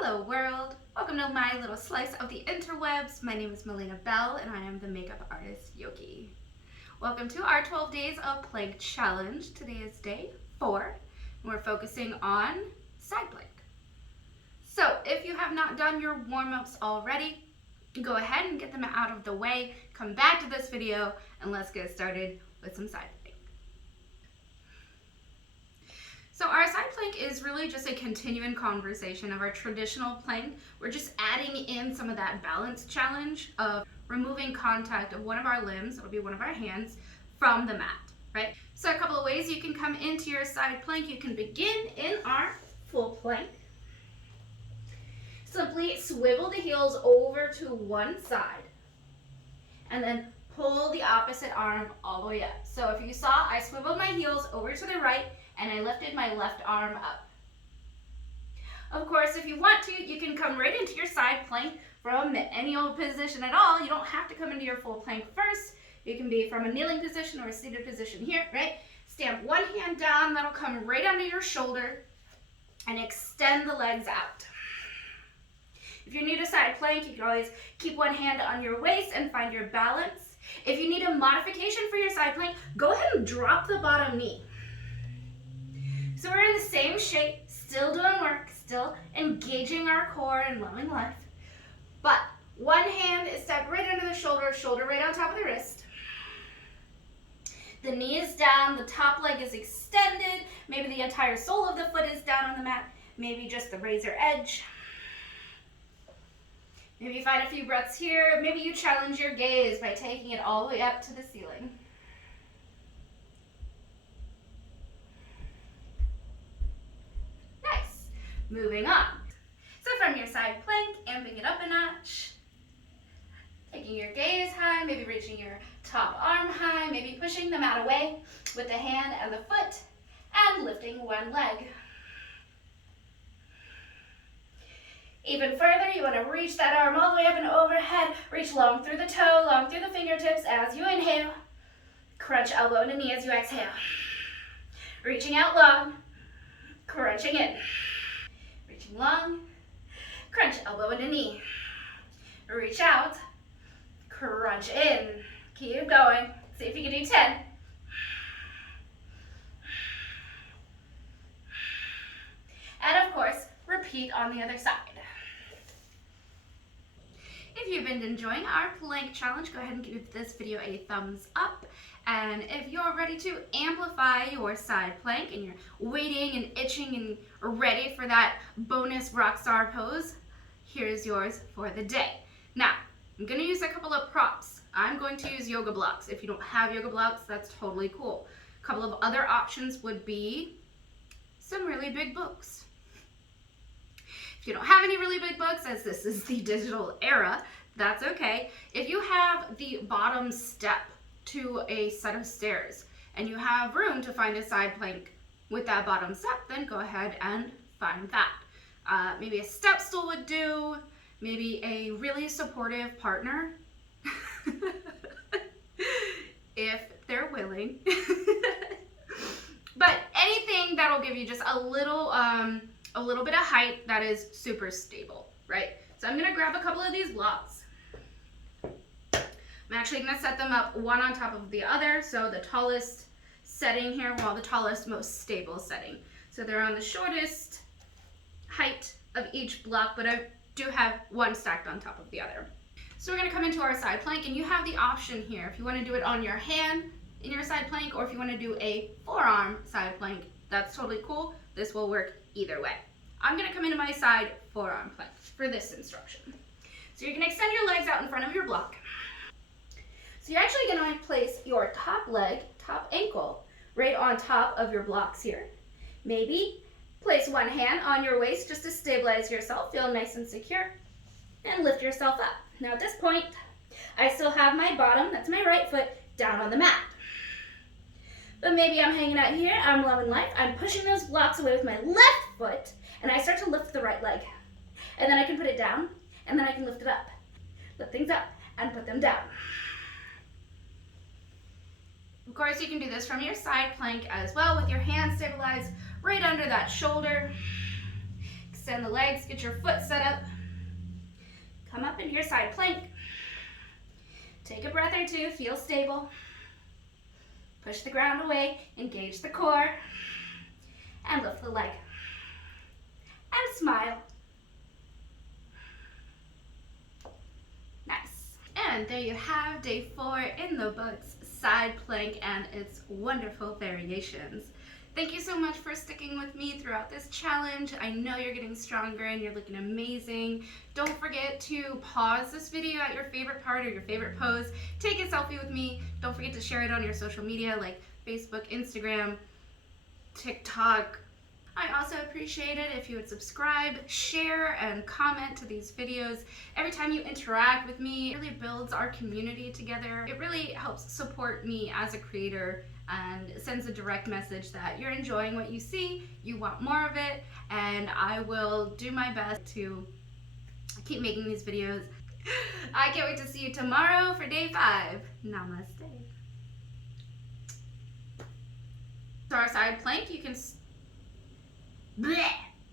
Hello world! Welcome to my little slice of the interwebs. My name is Melina Bell and I am the makeup artist Yogi. Welcome to our 12 days of plank challenge. Today is day 4 and we're focusing on side plank. So if you have not done your warm-ups already, go ahead and get them out of the way. Come back to this video and let's get started with some side plank. So our side plank is really just a continuing conversation of our traditional plank. We're just adding in some of that balance challenge of removing contact of one of our limbs, it'll be one of our hands, from the mat, right? So a couple of ways you can come into your side plank. You can begin in our full plank. Simply swivel the heels over to one side and then pull the opposite arm all the way up. So if you saw, I swiveled my heels over to the right and I lifted my left arm up. Of course, if you want to, you can come right into your side plank from any old position at all. You don't have to come into your full plank first. You can be from a kneeling position or a seated position here, right? Stamp one hand down, that'll come right under your shoulder and extend the legs out. If you're new to side plank, you can always keep one hand on your waist and find your balance. If you need a modification for your side plank, go ahead and drop the bottom knee. So we're in the same shape, still doing work, still engaging our core and loving life. But one hand is stacked right under the shoulder, shoulder right on top of the wrist. The knee is down, the top leg is extended, maybe the entire sole of the foot is down on the mat, maybe just the razor edge. Maybe you find a few breaths here, maybe you challenge your gaze by taking it all the way up to the ceiling. Moving on. So from your side plank, amping it up a notch, taking your gaze high, maybe reaching your top arm high, maybe pushing the mat away with the hand and the foot, and lifting one leg. Even further, you want to reach that arm all the way up and overhead, reach long through the toe, long through the fingertips as you inhale, crunch elbow into knee as you exhale. Reaching out long, crunching in. Long, crunch elbow into knee, reach out, crunch in, keep going, see if you can do 10, and of course, repeat on the other side. If you've been enjoying our plank challenge, go ahead and give this video a thumbs up. And if you're ready to amplify your side plank and you're waiting and itching and ready for that bonus rock star pose, here's yours for the day. Now, I'm going to use a couple of props. I'm going to use yoga blocks. If you don't have yoga blocks, that's totally cool. A couple of other options would be some really big books. If you don't have any really big books, as this is the digital era, that's okay. If you have the bottom step to a set of stairs and you have room to find a side plank with that bottom step, then go ahead and find that. Maybe a step stool would do, maybe a really supportive partner, if they're willing. But anything that'll give you just a little bit of height that is super stable, right? So I'm gonna grab a couple of these blocks. I'm actually going to set them up one on top of the other, so the tallest setting here, while the tallest, most stable setting. So they're on the shortest height of each block, but I do have one stacked on top of the other. So we're going to come into our side plank, and you have the option here. If you want to do it on your hand in your side plank, or if you want to do a forearm side plank, that's totally cool. This will work either way. I'm going to come into my side forearm plank for this instruction. So you're going to extend your legs out in front of your block. So you're actually going to place your top leg, top ankle, right on top of your blocks here. Maybe place one hand on your waist just to stabilize yourself, feel nice and secure, and lift yourself up. Now at this point, I still have my bottom, that's my right foot, down on the mat. But maybe I'm hanging out here, I'm loving life, I'm pushing those blocks away with my left foot, and I start to lift the right leg. And then I can put it down, and then I can lift it up. Lift things up, and put them down. Of course, you can do this from your side plank as well with your hands stabilized right under that shoulder. Extend the legs, get your foot set up. Come up into your side plank. Take a breath or two, feel stable. Push the ground away, engage the core, and lift the leg. And smile. Nice. And there you have day 4 in the books, side plank and its wonderful variations. Thank you so much for sticking with me throughout this challenge. I know you're getting stronger and you're looking amazing. Don't forget to pause this video at your favorite part or your favorite pose. Take a selfie with me. Don't forget to share it on your social media like Facebook, Instagram, TikTok. I also appreciate it if you would subscribe, share, and comment to these videos. Every time you interact with me, it really builds our community together. It really helps support me as a creator and sends a direct message that you're enjoying what you see, you want more of it, and I will do my best to keep making these videos. I can't wait to see you tomorrow for day 5. Namaste. So our side plank, you can bleh.